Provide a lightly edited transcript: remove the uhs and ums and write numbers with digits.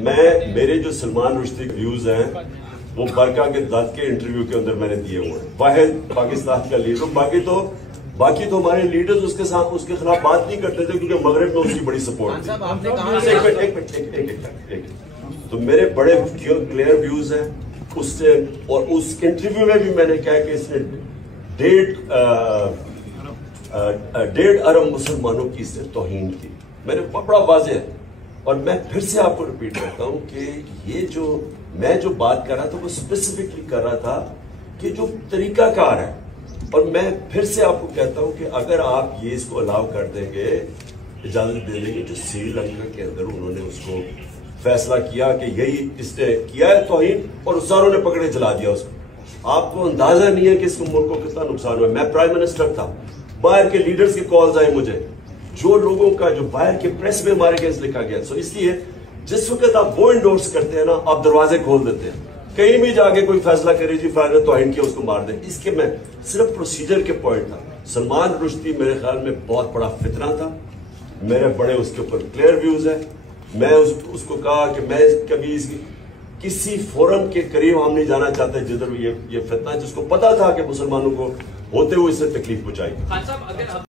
मेरे जो सलमान रुश्दी के व्यूज हैं वो बरका के दत्त के इंटरव्यू के अंदर मैंने दिए हुए हैं। वाहिद पाकिस्तान का लीडर, बाकी तो हमारे लीडर्स उसके खिलाफ बात नहीं करते थे क्योंकि मगरब में उसकी बड़ी सपोर्ट थी। तो मेरे बड़े क्लियर व्यूज हैं उससे, और उस इंटरव्यू में भी मैंने कहा कि इसने 1.5 अरब मुसलमानों की इससे तौहीन की। मैंने बड़ा वाज़ेह है, और मैं फिर से आपको रिपीट करता हूं कि ये जो मैं जो बात कर रहा था वो स्पेसिफिकली कर रहा था कि जो तरीकाकार है, और मैं फिर से आपको कहता हूं कि अगर आप ये इसको अलाउ कर देंगे, इजाजत दे देंगे, जो श्रीलंका के अंदर उन्होंने उसको फैसला किया कि यही इसने किया है तौहीन, और सारों ने पकड़े चला दिया उसको। आपको अंदाजा नहीं है कि इसको मुल्क को कितना नुकसान हुआ। मैं प्राइम मिनिस्टर था, बाहर के लीडर्स के कॉल्स आए मुझे, जो लोगों का जो बाहर के प्रेस में हमारे अगेंस्ट लिखा गया। सो इसलिए जिस वक्त आप वो इंडोर्स करते हैं ना, आप दरवाजे खोल देते हैं, कहीं भी जाके कोई फैसला करे जी फायदा तौहीन किया उसको मार दे। इसके मैं सिर्फ प्रोसीजर के पॉइंट था। सलमान रुश्दी मेरे ख्याल में बहुत बड़ा फितना था, मेरे बड़े उसके ऊपर क्लियर व्यूज है। मैं उसको कहा कि मैं कभी किसी फोरम के करीब हम नहीं जाना चाहते जिधर ये फितना, जिसको पता था कि मुसलमानों को होते हुए इससे तकलीफ पहुंचाई।